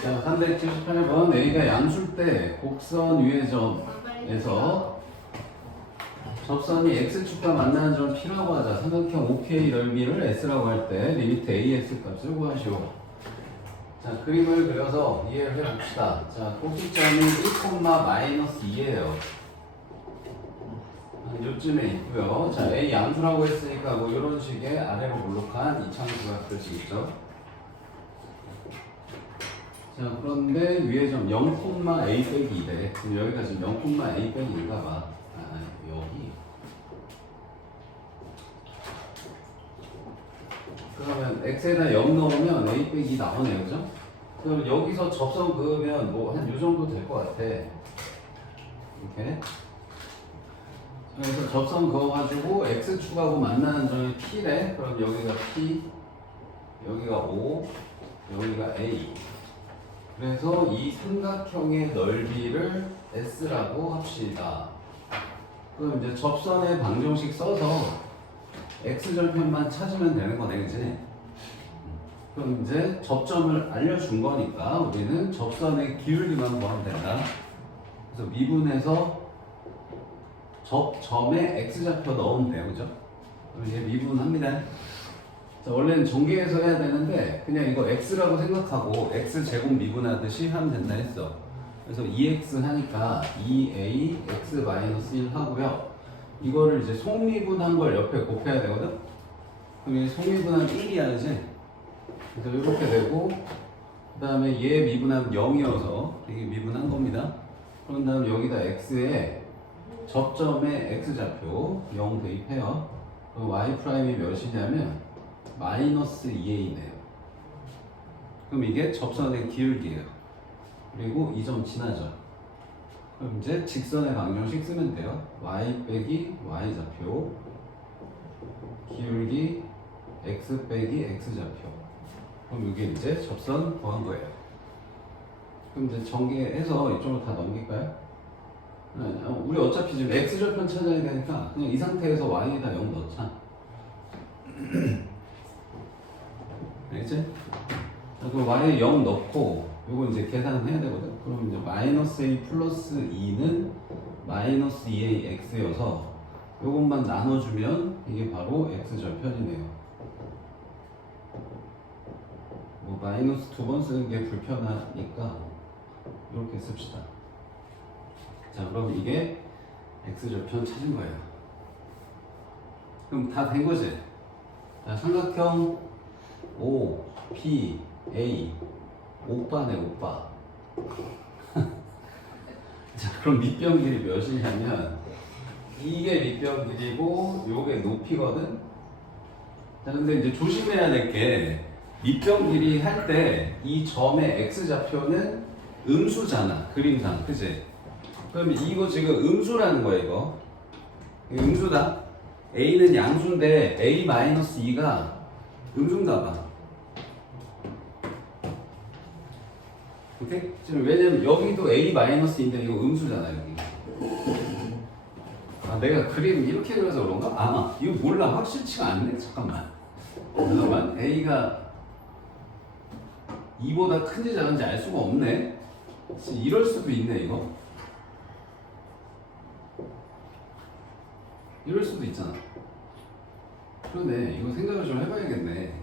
자, 378번 A가 양수일 때 곡선 위의 점에서 접선이 X축과 만나는 점을 P라고 하자. 삼각형 OP의 넓이를 S라고 할 때 리미트 AS 값을 구하시오. 자, 그림을 그려서 이해를 해봅시다. 자, 꼭지점이 1,-2예요. 요쯤에 있고요. 자, A 양수라고 했으니까 뭐 이런 식의 아래로 볼록한 이창수가 그릴 수 있죠. 자, 그런데 위에 점 0,A 빼기 2래. 그럼 여기가 지금 0,A 빼기 2인가 봐. 여기. 그러면 x에다 0 넣으면 a 빼기 2 나오네요, 그죠? 그럼 여기서 접선 그으면 뭐 한 요 정도 될 것 같아. 이렇게. 그래서 접선 그어가지고 x축하고 만나는 점이 p래. 그럼 여기가 p, 여기가 o, 여기가 a. 그래서 이 삼각형의 넓이를 s라고 합시다. 그럼 이제 접선의 방정식 써서 x절편만 찾으면 되는 거네, 그치? 그럼 이제 접점을 알려준 거니까 우리는 접선의 기울기만 구하면 된다. 그래서 미분해서 접점에 x좌표 넣으면 돼요, 그죠? 그럼 이제 미분합니다. 자, 원래는 전개해서 해야 되는데 그냥 이거 x라고 생각하고 x제곱 미분하듯이 하면 된다 했어. 그래서 2x 하니까 2a x-1 하고요. 이거를 이제 속미분한 걸 옆에 곱해야 되거든? 그럼 이 속미분한 1이야, 그지? 그래서 이렇게 되고, 그 다음에 얘 미분하면 0이어서 이게 미분한 겁니다. 그런 다음 여기다 x에 접점의 x좌표 0 대입해요. 그럼 y' 몇이냐면 마이너스 2a네요. 그럼 이게 접선의 기울기예요. 그리고 이 점 지나죠. 그럼 이제 직선의 방정식 쓰면 돼요. y 빼기 y좌표 기울기 x 빼기 x좌표. 그럼 이게 이제 접선 구한 거예요. 그럼 이제 전개해서 이쪽으로 다 넘길까요? 우리 어차피 지금 x절편 찾아야 되니까 그냥 이 상태에서 y에다 0 넣자. 알겠지? 자, 그럼 y에 0 넣고 요거 이제 계산을 해야 되거든. 그럼 이제 마이너스 a 플러스 2는 마이너스 2a x여서 요것만 나눠주면 이게 바로 x절편이네요. 뭐 마이너스 2번 쓰는 게 불편하니까 이렇게 씁시다. 자, 그럼 이게 x절편 찾은 거예요. 그럼 다 된 거지? 자, 삼각형 O, P, A 오빠네, 오빠. 자, 그럼 밑변 길이 몇이냐면 이게 밑변 길이고 요게 높이거든. 자, 근데 이제 조심해야 될 게 밑변 길이 할 때 이 점의 x좌표는 음수잖아, 그림상, 그치? 그럼 이거 지금 음수라는 거야, 이거 음수다. a는 양수인데 a-2가 음수인가 봐. 오케이? 지금 왜냐면 여기도 a-인데 이거 음수잖아, 여기. 아, 내가 그림 이렇게 그려서 그런가? 아, 이거 몰라. 확실치가 않네. 잠깐만. a가 2보다 큰지 작은지 알 수가 없네. 이럴 수도 있네, 이거. 이럴 수도 있잖아. 그러네. 이거 생각을 좀 해봐야겠네.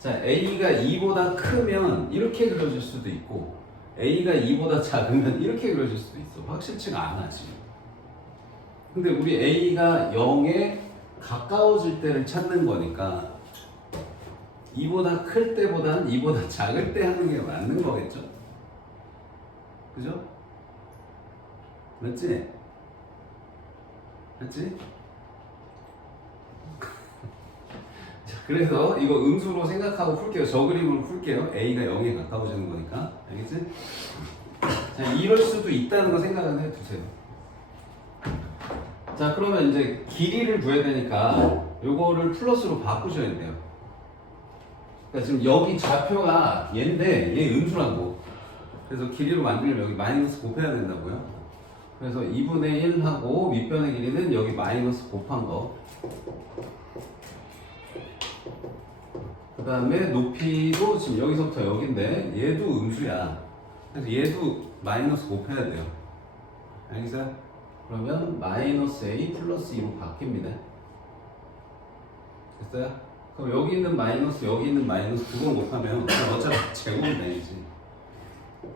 자, a가 2보다 크면 이렇게 그려질 수도 있고 a가 2보다 작으면 이렇게 그려질 수도 있어. 확실치가 않아, 지금. 근데 우리 a가 0에 가까워질 때를 찾는 거니까 2보다 클 때보다는 2보다 작을 때 하는 게 맞는 거겠죠? 그죠? 맞지? 맞지? 자, 그래서 이거 음수로 생각하고 풀게요. 저 그림으로 풀게요. a가 0에 가까워지는 거니까. 알겠지? 자, 이럴 수도 있다는 거 생각은 해두세요. 자, 그러면 이제 길이를 구해야 되니까 요거를 플러스로 바꾸셔야 돼요. 그러니까 지금 여기 좌표가 얘인데 얘 음수라고. 그래서 길이로 만들려면 여기 마이너스 곱해야 된다고요. 그래서 2분의 1 하고 밑변의 길이는 여기 마이너스 곱한 거. 그 다음에 높이도 지금 여기서부터 여기인데 얘도 음수야. 그래서 얘도 마이너스 곱해야 돼요. 알겠어요? 그러면 마이너스 a 플러스 2로 바뀝니다. 됐어요? 그럼 여기 있는 마이너스 여기 있는 마이너스 두 번 곱하면 어차피 제곱이 되지.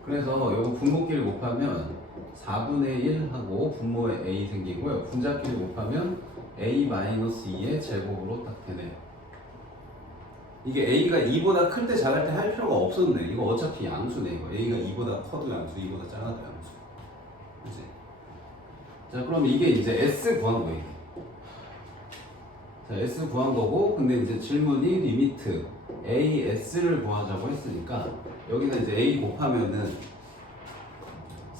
그래서 요거 분모끼리 곱하면 4분의 1 하고 분모에 a 생기고요. 분자끼리 곱하면 a-2의 제곱으로 딱 되네요. 이게 a가 2보다 클 때 작을 때 할 필요가 없었네. 이거 어차피 양수네. 이거 a가 2보다 커도 양수, 2보다 작아도 양수. 그치? 자, 그럼 이게 이제 s 구한 거예요. 자, s 구한 거고, 근데 이제 질문이 리미트 as를 구하자고 했으니까 여기는 이제 a 곱하면은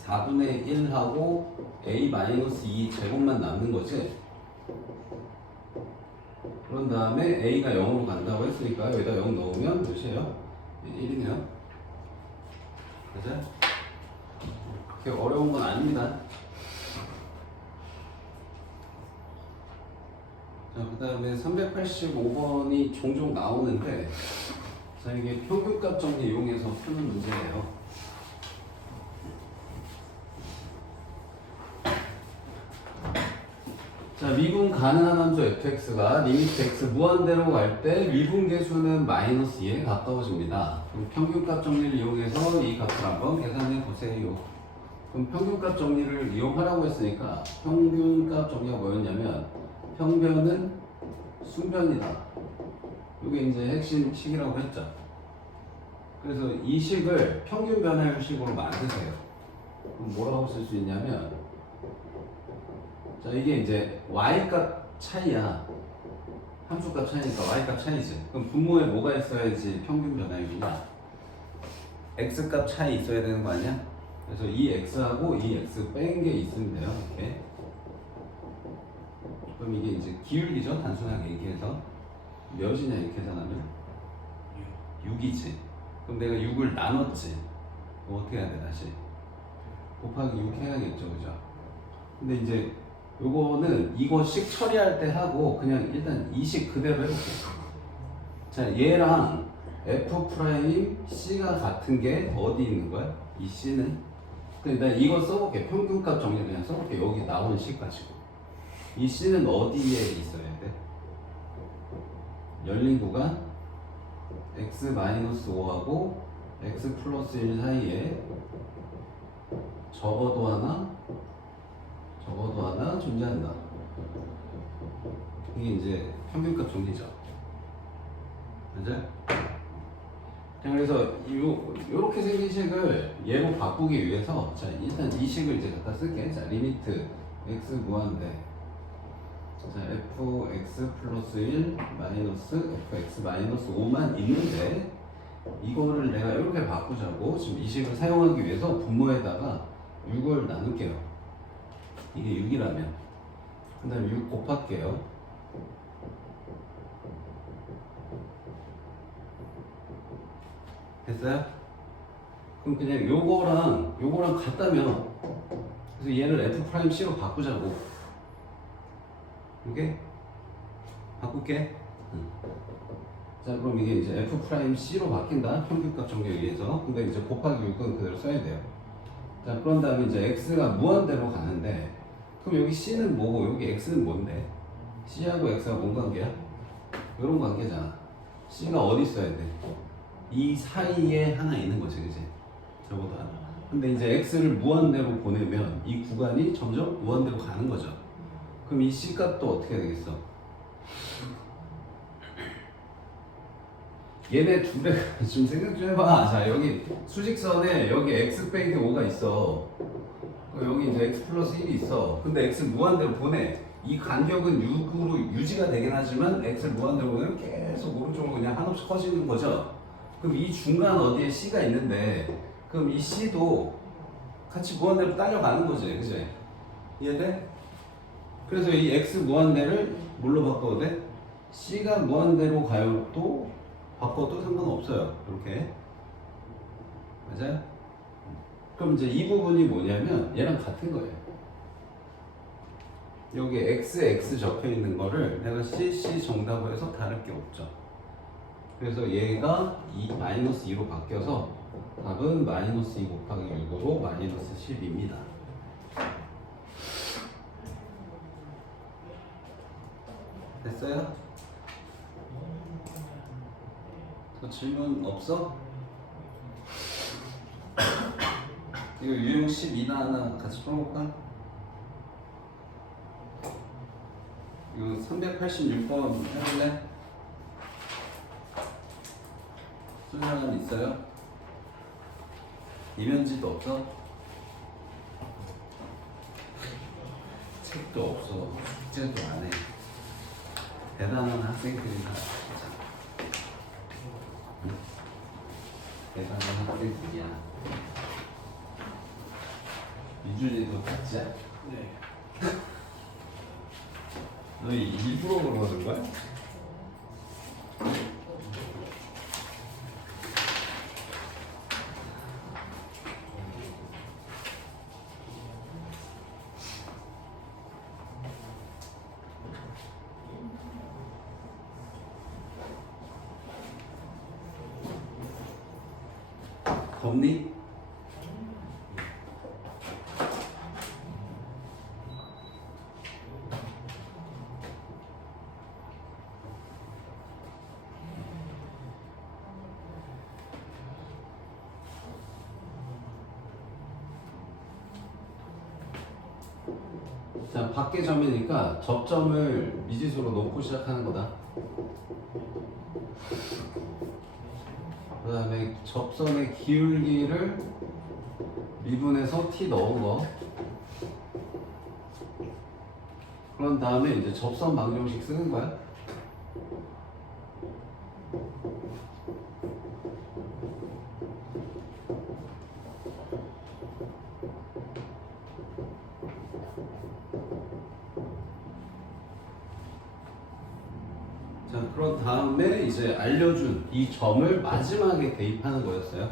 4분의 1하고 a-2 제곱만 남는 거지. 그런 다음에 a가 0으로 간다고 했으니까 여기다 0 넣으면 몇이에요? 1이네요. 그죠? 그렇게 어려운 건 아닙니다. 자, 그 다음에 385번이 종종 나오는데, 자, 이게 평균값 정리 이용해서 푸는 문제예요. 자, 미분 가능한 함수 fx가 리미트 x 무한대로 갈 때 미분계수는 마이너스 2에 가까워집니다. 그럼 평균값 정리를 이용해서 이 값을 한번 계산해 보세요. 그럼 평균값 정리를 이용하라고 했으니까 평균값 정리가 뭐였냐면 평변은 순변이다. 이게 이제 핵심 식이라고 했죠. 그래서 이 식을 평균 변화율 식으로 만드세요. 그럼 뭐라고 쓸 수 있냐면, 자, 이게 이제 y값 차이야. 함수값 차이니까 y값 차이지. 그럼 분모에 뭐가 있어야지 평균 변화율이냐? x값 차이 있어야 되는 거 아니야? 그래서 이 x하고 이 x 뺀 게 있으면 돼요. 이렇게. 그럼 이게 이제 기울기죠. 단순하게 얘기해서 몇이냐 이렇게 계산하면 6이지. 그럼 내가 6을 나눴지. 그럼 어떻게 해야 돼? 다시 곱하기 6 해야겠죠, 그죠? 근데 이제 요거는 이거식 처리할 때 하고 그냥 일단 이 식 그대로 해볼게요. 자, 얘랑 f'C가 같은 게 어디 있는 거야? 이 C는? 근데 나 이거 써볼게. 평균값 정리 그냥 써볼게. 여기 나온 식 가지고. 이 C는 어디에 있어야 돼? 열린 구간 x-5하고 x 플러스 1 사이에 적어도 하나 존재한다. 이게 이제 평균값 정리죠. 맞아요? 자, 그래서 요렇게 생긴 식을 얘로 바꾸기 위해서, 자, 일단 이 식을 이제 갖다 쓸게. 자, 리미트 x 무한대, 자, fx 플러스 1 마이너스 fx 마이너스 5만 있는데, 이거를 내가 이렇게 바꾸자고. 지금 이 식을 사용하기 위해서 분모에다가 6을 나눌게요. 이게 6이라면 그 다음에 6 곱할게요. 됐어요? 그럼 그냥 요거랑 같다면, 그래서 얘를 f'C로 바꾸자고. 이게 바꿀게. 자, 그럼 이게 이제 f'C로 바뀐다. 평균값 정리에 의해서. 근데 이제 곱하기 6은 그대로 써야 돼요. 자, 그런 다음에 이제 x가 무한대로 가는데, 그럼 여기 c는 뭐고 여기 x는 뭔데? c하고 x가 뭔 관계야? 이런 관계잖아. c가 어디 있어야 돼? 이 사이에 하나 있는 거지, 그지? 저보다 하나. 근데 이제 x를 무한대로 보내면 이 구간이 점점 무한대로 가는 거죠. 그럼 이 c 값도 어떻게 되겠어? 얘네 둘의 좀 생각 좀 해봐. 자, 여기 수직선에 여기 x 빼기 5가 있어. 여기 이제 x 플러스 1이 있어. 근데 x 무한대로 보내. 이 간격은 6으로 유지가 되긴 하지만 x를 무한대로 보내면 계속 오른쪽으로 그냥 한없이 커지는 거죠. 그럼 이 중간 어디에 c가 있는데, 그럼 이 c도 같이 무한대로 딸려가는 거지, 그지? 이해돼? 그래서 이 x 무한대를 뭘로 바꿔도 돼? c가 무한대로 가요. 또 바꿔도 상관없어요. 이렇게. 맞아요? 그럼 이제 이 부분이 뭐냐면 얘랑 같은 거예요. 여기 XX 적혀 있는 거를 내가 CC 정답으로 해서 다를 게 없죠. 그래서 얘가 마이너스 2로 바뀌어서 답은 마이너스 2 곱하기 6으로 마이너스 10입니다. 됐어요? 더 질문 없어? 이거 유형 12나 하나 같이 풀어볼까? 이거 386번 해볼래? 수능은 있어요? 이면지도 없어? 책도 없어. 숙제도 안 해. 대단한 학생들이다. 진짜. 대단한 학생들이야. 유준이도 같이야? 네. 너 일부러 그러는 거야? 덥니? 자, 밖에 점이니까 접점을 미지수로 놓고 시작하는 거다. 그 다음에 접선의 기울기를 미분해서 t 넣은 거. 그런 다음에 이제 접선 방정식 쓰는 거야. 자, 그런 다음에 이제 알려준 이 점을 마지막에 대입하는 거였어요.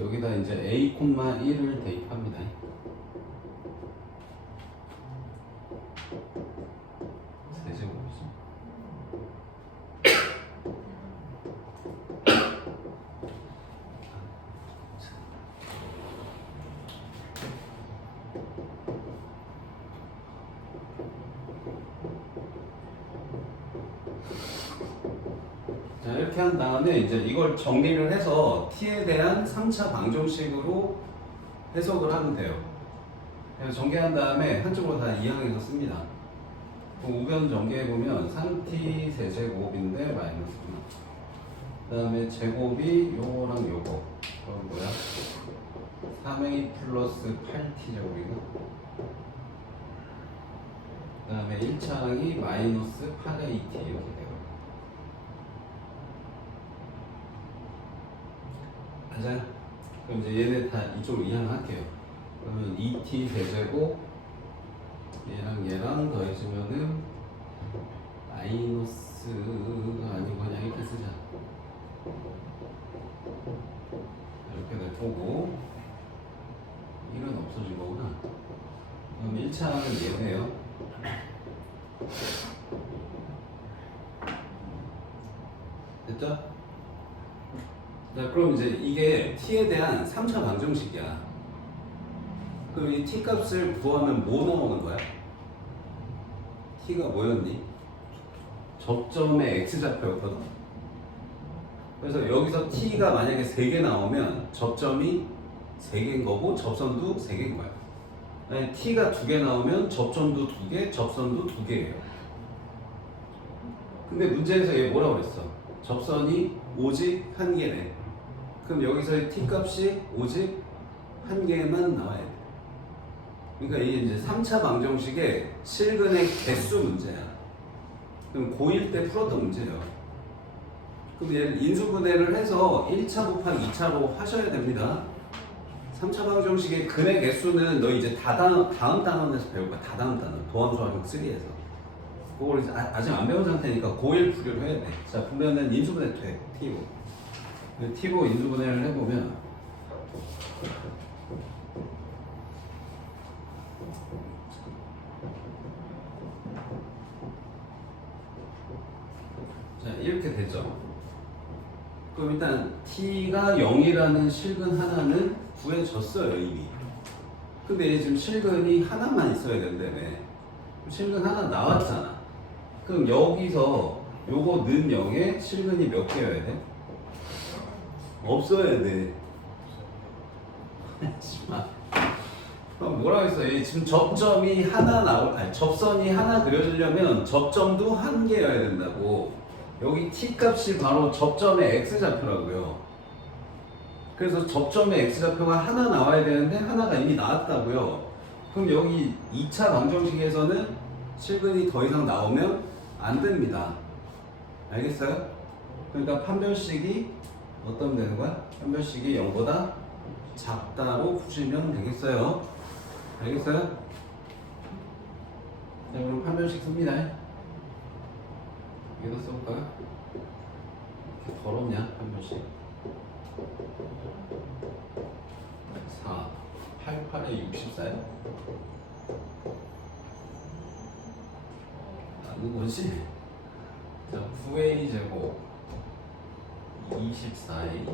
여기다 이제 a, 1을 대입합니다. 세제곱이지. 자, 이렇게 한 다음에 이제 이걸 정리를 해서 t에 대한 3차 방정식으로 해석을 하면 돼요. 그래서 전개한 다음에 한쪽으로 다 이항해서 씁니다. 우변 전개해보면 3t 세제곱인데 마이너스구나. 그 다음에 제곱이 요거랑 요거. 그럼 뭐야? 3a 플러스 8t 제곱이고, 그 다음에 1차항이 마이너스 8at 이렇게 돼요. 맞아요? 그럼 이제 얘네 다 이쪽으로 이항할게요. 그러면 2t 세제곱 얘랑 더해주면은 마이너스가 아니고 그냥 이렇게 쓰자. 이렇게 될 거고 1은 없어진 거구나. 그럼 1차는 얘네요. 됐죠? 자, 그럼 이제 이게 t에 대한 3차 방정식이야. 그럼 이 t 값을 구하면 뭐 나오는 거야? t가 뭐였니? 접점의 x좌표였거든. 그래서 여기서 t가 만약에 3개 나오면 접점이 3개인 거고 접선도 3개인 거야. 만약에 t가 2개 나오면 접점도 2개, 접선도 2개예요. 근데 문제에서 얘 뭐라고 그랬어? 접선이 오직 1개네. 그럼 여기서의 t 값이 오직 1개만 나와야 돼. 그러니까 이게 이제 3차 방정식의 실근의 개수 문제야. 그럼 고1 때 풀었던 문제예요. 그럼 얘를 인수분해를 해서 1차 곱하기 2차로 하셔야 됩니다. 3차 방정식의 근의 개수는 너 이제 다음 단원에서 배울 거야. 다다음 단원. 도함수학용 3에서. 그걸 이제 아직 안 배운 상태니까 고1 풀이를 해야 돼. 자, 보면은 인수분해 돼. T로. T로 인수분해를 해보면 자, 이렇게 되죠. 그럼 일단 t가 0이라는 실근 하나는 구해졌어요 이미. 근데 지금 실근이 하나만 있어야 된다며. 실근 하나 나왔잖아. 그럼 여기서 요거 는 0에 실근이 몇 개여야 돼? 없어야 돼. 그럼 뭐라고 했어? 지금 접점이 하나 아니 접선이 하나 그려지려면 접점도 한 개여야 된다고. 여기 t 값이 바로 접점의 x좌표라고요. 그래서 접점의 x좌표가 하나 나와야 되는데 하나가 이미 나왔다고요. 그럼 여기 2차 방정식에서는 실근이 더 이상 나오면 안 됩니다. 알겠어요? 그러니까 판별식이 어떤 되는 거야? 판별식이 0보다 작다로 푸시면 되겠어요. 알겠어요? 자, 그럼 판별식 씁니다. 여기다 써볼까요? 이렇게 더럽냐, 판별식? 4, 8, 8에 64요? 아는 거지? 자, 9a 제곱 24a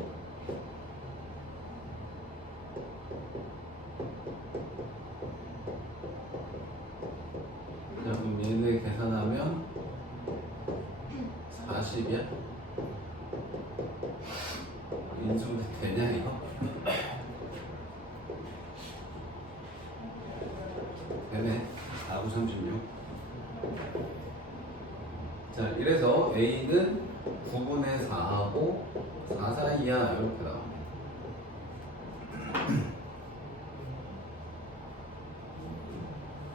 자, 그럼 얘네 계산하면 40이야? 인수분해 되냐 이거? 되네. 4, 9, 36. 자, 이래서 A는 9분의 4하고 4 사이야 이렇게 나와.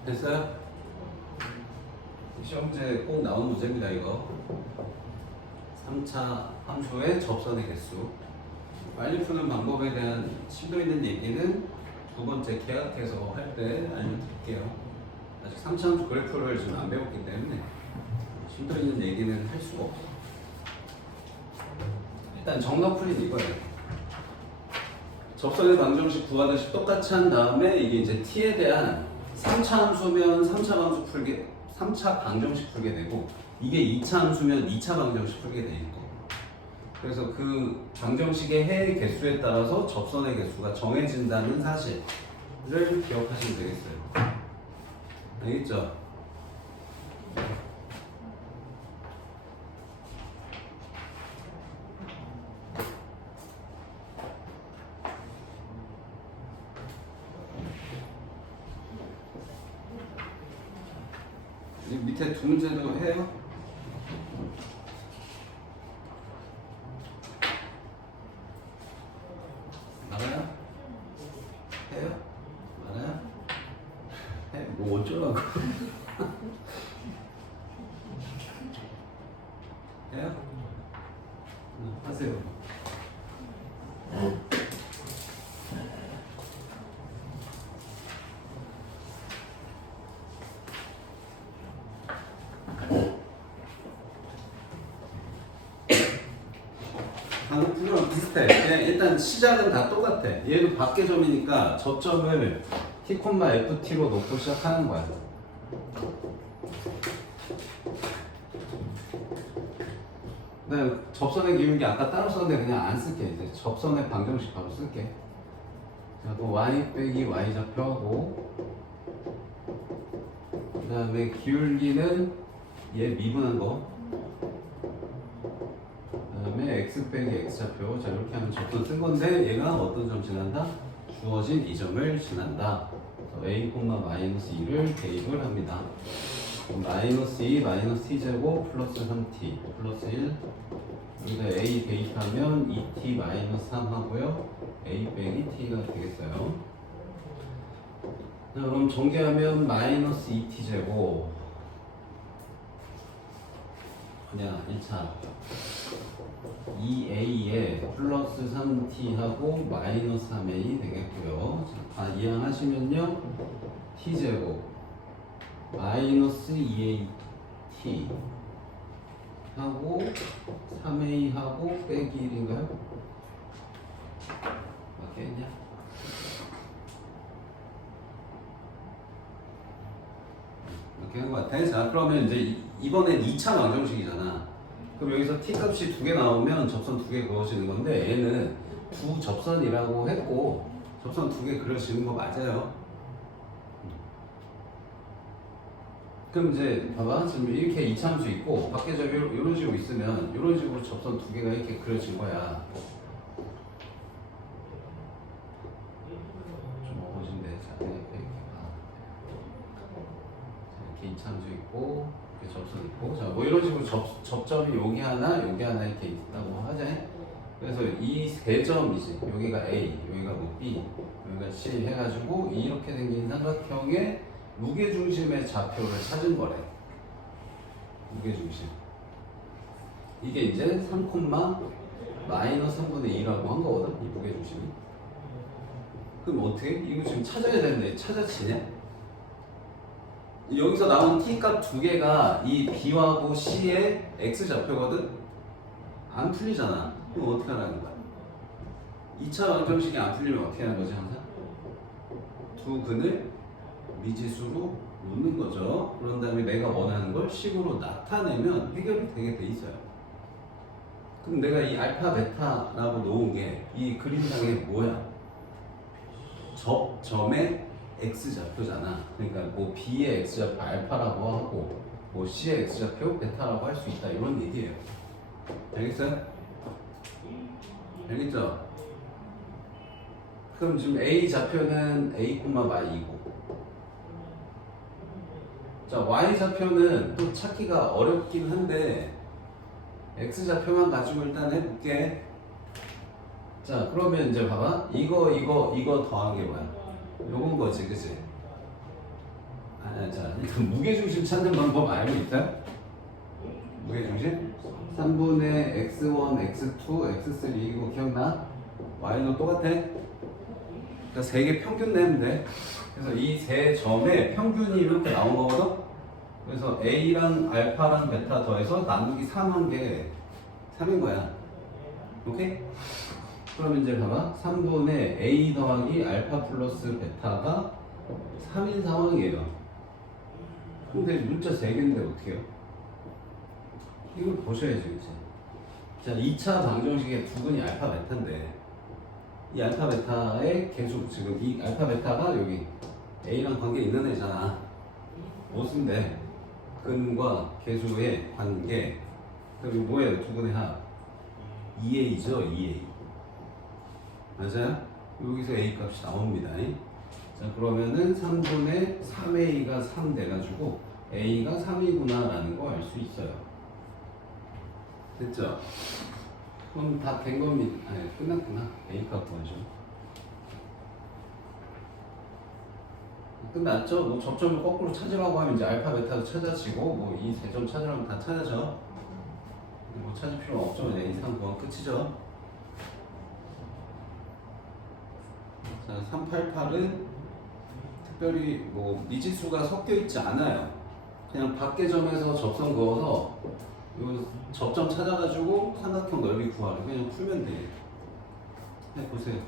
됐어요? 시험 문제 꼭 나오는 문제입니다 이거. 3차 함수의 접선의 개수. 빨리 푸는 방법에 대한 심도 있는 얘기는 두 번째 계약해서 할 때 알려드릴게요. 아직 3차 함수 그래프를 지금 안 배웠기 때문에 심도 있는 얘기는 할 수가 없어. 일단 정답풀이는 이거예요. 접선의 방정식 구하듯이 똑같이 한 다음에 이게 이제 t에 대한 3차 함수면 3차 함수 풀게 3차 방정식 풀게 되고 이게 2차 함수면 2차 방정식 풀게 돼 있고 그래서 그 방정식의 해의 개수에 따라서 접선의 개수가 정해진다는 사실을 기억하시면 되겠어요. 알겠죠? 이 밑에 두 문제도 해요? 알아요? 해요? 알아요? 해? 뭐 어쩌라고? 해요? 하세요. 방금 풀이랑 비슷해. 그냥 일단 시작은 다 똑같아. 얘도 밖의 점이니까 저점을 t,ft로 놓고 시작하는 거야. 근데 접선의 기울기 아까 따로 썼는데 그냥 안 쓸게. 이제 접선의 방정식 바로 쓸게. 자, 그 y 빼기 y 좌표하고 그 다음에 기울기는 얘 미분한 거 그 다음에 x 빼기 x좌표. 자, 이렇게 하면 접선 쓴 건데 얘가 어떤 점 지난다? 주어진 이 점을 지난다. 그래서 a, 마이너스 2를 대입을 합니다. 마이너스 2, 마이너스 t제곱 플러스 3t 플러스 1 여기다 a 대입하면 2t 마이너스 3 하고요. a 빼기 t가 되겠어요. 자, 그럼 전개하면 마이너스 2t제곱 그냥 1차 2a에 플러스 3t 하고 마이너스 3a 되겠고요. 자, 다 이항하시면요 t제곱 마이너스 2at 하고 3a 하고 빼기 1인가요? 맞겠냐? 이렇게 한 것 같아. 자, 그러면 이제 이번엔 2차 방정식이잖아. 그럼 여기서 t 값이 2개 나오면 접선 2개 그어지는 건데 얘는 두 접선이라고 했고 접선 2개 그려지는 거 맞아요. 그럼 이제 봐봐 지금 이렇게 이차함수 있고 밖에 저 이런 식으로 있으면 이런 식으로 접선 2개가 이렇게 그려진 거야. 좀 어거진데 자 이렇게 이차함수 있고 이렇게 접선 있고 자 뭐 이런 식으로 접점이 여기 하나 이렇게 있다고 하자. 그래서 이 세 점이지 여기가 A 여기가 뭐 B 여기가 C 해가지고 이렇게 생긴 삼각형의 무게중심의 좌표를 찾은 거래. 무게중심. 이게 이제 3, 마이너스 3분의 2라고 한 거거든. 이 무게중심이. 그럼 어떻게? 이거 지금 찾아야 되는데 찾아지냐? 여기서 나온 t값 2개가 이 b하고 c의 x좌표거든? 안 풀리잖아. 그럼 어떻게 하라는 거야? 2차 방정식이 안 풀리면 어떻게 하는 거지 항상? 두 근을 미지수로 놓는 거죠. 그런 다음에 내가 원하는 걸 식으로 나타내면 해결이 되게 돼 있어요. 그럼 내가 이 알파, 베타라고 놓은 게 이 그림상에 뭐야? 접점의 x좌표잖아. 그러니까 뭐 b의 x좌표 알파라고 하고 뭐 c의 x좌표 베타라고 할 수 있다 이런 얘기예요. 알겠어요? 알겠죠? 그럼 지금 a 좌표는 a, y이고 자, y좌표는 또 찾기가 어렵긴 한데 x좌표만 가지고 일단 해볼게. 자, 그러면 이제 봐봐. 이거 더한 게 뭐야? 요건 거지, 그치? 자, 일단 무게중심 찾는 방법 알고 있다? 무게중심? 3분의 x1, x2, x3 이거 기억나? y도 똑같아? 그러니까 세 개 평균 내면 돼. 그래서 이 세 점의 평균이 이렇게 나온 거거든? 그래서 A랑 알파랑 베타 더해서 나누기 3한 게 3인 거야. 오케이? 그럼 이제 봐봐. 3분의 A 더하기 알파 플러스 베타가 3인 상황이에요. 근데 문자 3개인데 어떻게 해요? 이걸 보셔야지, 그치? 자, 2차 방정식의 두 근이 알파 베타인데 이 알파 베타의 계수 지금 이 알파 베타가 여기 A랑 관계 있는 애잖아. 무슨데 근과 계수의 관계 그럼 뭐예요? 두 근의 합 2A죠. 2A 맞아요? 여기서 A 값이 나옵니다. 자 그러면은 3분의 3A가 3 돼가지고 A가 3이구나 라는 거 알 수 있어요. 됐죠? 그럼 다 된 겁니다. 아니, 끝났구나. A 값 구하죠. 끝났죠? 뭐 접점을 거꾸로 찾으라고 하면 이제 알파, 베타도 찾아지고 뭐 이 세 점 찾으라면 다 찾아져. 뭐 찾을 필요는 없죠. 이제 이상 구한 끝이죠. 자, 388은 특별히 뭐 미지수가 섞여 있지 않아요. 그냥 밖의 점에서 접선 그어서 요 접점 찾아가지고 삼각형 넓이 구하래. 그냥 풀면 돼. 해보세요.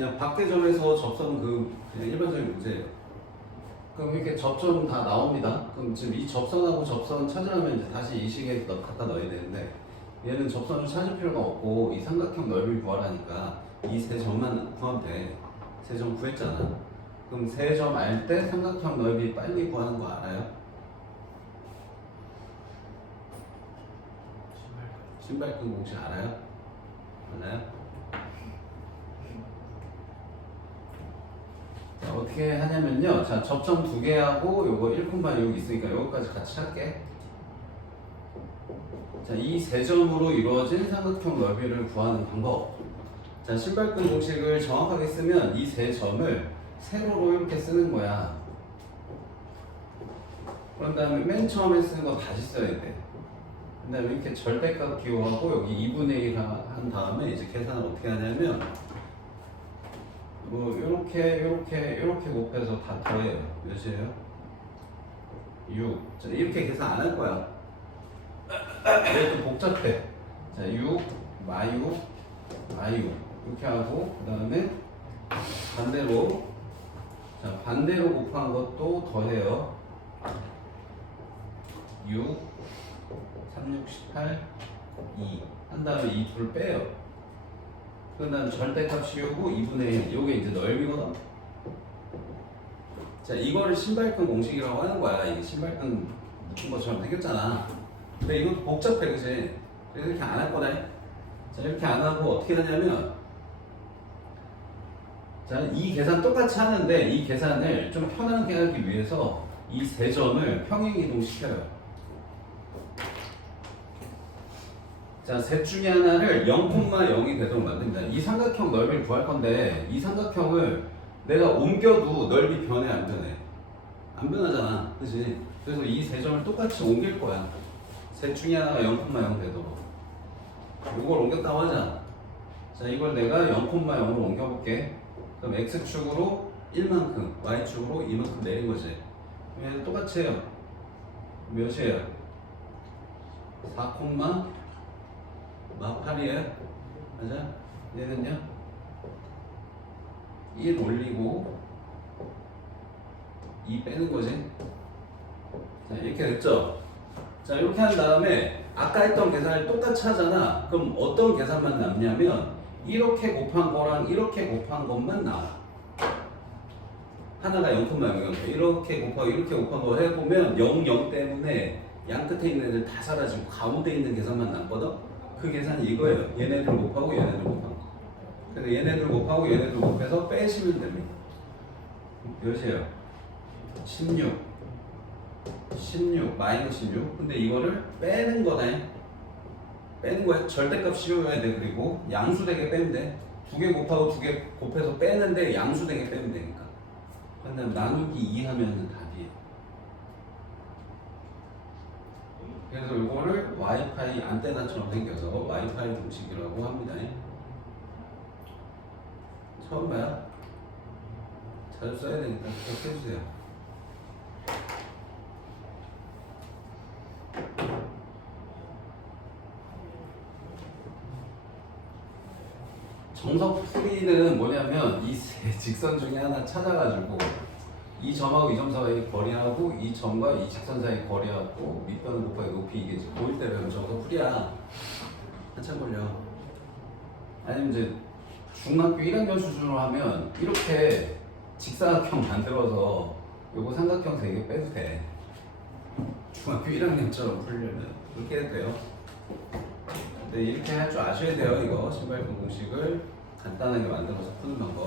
그냥 밖의 점에서 접선 그냥 일반적인 문제예요. 그럼 이렇게 접점 다 나옵니다. 그럼 지금 이 접선하고 접선 찾으려면 이제 다시 이 식에 갖다 넣어야 되는데 얘는 접선을 찾을 필요가 없고 이 삼각형 넓이를 구하라니까 이 세 점만 구하면 돼. 세 점 구했잖아. 그럼 세 점 알 때 삼각형 넓이 빨리 구하는 거 알아요? 신발끈 공식 알아요? 알아요? 자, 어떻게 하냐면요. 자, 접점 두 개하고 요거 1콤마 여기 있으니까 요거까지 같이 할게. 자, 이 세 점으로 이루어진 삼각형 넓이를 구하는 방법. 자, 신발끈 공식을 정확하게 쓰면 이 세 점을 세로로 이렇게 쓰는 거야. 그런 다음에 맨 처음에 쓰는 거 다시 써야 돼. 그 다음에 이렇게 절대값 기호하고 여기 2분의 1 한 다음에 이제 계산을 어떻게 하냐면 뭐 요렇게 곱해서 다 더해요. 몇이에요? 6. 자, 이렇게 계산 안 할 거야. 이것도 복잡해. 자, 6, 마유 이렇게 하고 그 다음에 반대로 자, 반대로 곱한 것도 더해요. 6, 3, 6, 18, 2. 한 다음에 2를 빼요. 그 다음 절대값 씌우고 2분의 1. 요게 이제 넓이거든. 자, 이거를 신발끈 공식이라고 하는 거야. 이게 신발끈 묶은 것처럼 생겼잖아. 근데 이것도 복잡해, 그치? 그래서 이렇게 안 할 거다. 자, 이렇게 안 하고 어떻게 하냐면 자, 이 계산 똑같이 하는데 이 계산을 좀 편하게 하기 위해서 이 세 점을 평행 이동시켜요. 자, 셋 중에 하나를 0,0이 되도록 만듭니다. 이 삼각형 넓이를 구할 건데 이 삼각형을 내가 옮겨도 넓이 변해 안 변해? 안 변하잖아, 그치? 그래서 이 세 점을 똑같이 옮길 거야. 셋 중에 하나가 0,0 되도록. 이걸 옮겼다고 하자. 자, 이걸 내가 0,0으로 옮겨볼게. 그럼 x축으로 1만큼, y축으로 2만큼 내린 거지. 얘는 똑같이 해요. 몇이에요? 4,8이에요. 맞아? 얘는요? 1 올리고 2 빼는 거지. 자, 이렇게 됐죠? 자, 이렇게 한 다음에 아까 했던 계산을 똑같이 하잖아. 그럼 어떤 계산만 남냐면 이렇게 곱한 거랑 이렇게 곱한 것만 나와. 하나가 0,0 이렇게 곱하고 이렇게 곱한 거 해보면 0, 0 때문에 양 끝에 있는 애들 다 사라지고 가운데 있는 계산만 남거든. 그 계산이 이거예요. 얘네들 곱하고 얘네들 곱하고. 그래서 얘네들 곱하고 얘네들 곱해서 빼시면 됩니다. 몇이에요? 16 마이너스 16. 근데 이거를 빼는 거네. 빼는 거야. 절대값 씌워야 돼. 그리고 양수되게 빼면 돼. 두 개 곱하고 두 개 곱해서 빼는데 양수되게 빼면 되니까. 그 다음 나누기 2 하면은 답이에요. 그래서 이거를 y파이 안테나처럼 생겨서 y파이 공식이라고 합니다. 처음 봐요? 자주 써야 되니까 그렇게 해주세요. 정석 풀이는 뭐냐면 이 세 직선 중에 하나 찾아가지고 이 점하고 이 점 사이의 거리하고 이 점과 이 직선 사이의 거리하고 밑변 곱하기 높이 이게 보일 때 배우면 정석 풀이야. 한참 걸려. 아니면 이제 중학교 1학년 수준으로 하면 이렇게 직사각형 만들어서 요거 삼각형 3개 빼도 돼. 중학교 1학년처럼 풀려면 그렇게 해도 돼요. 근데 이렇게 할 줄 아셔야 돼요. 이거 신발끈 공식을 간단하게 만들어서 푸는 방법.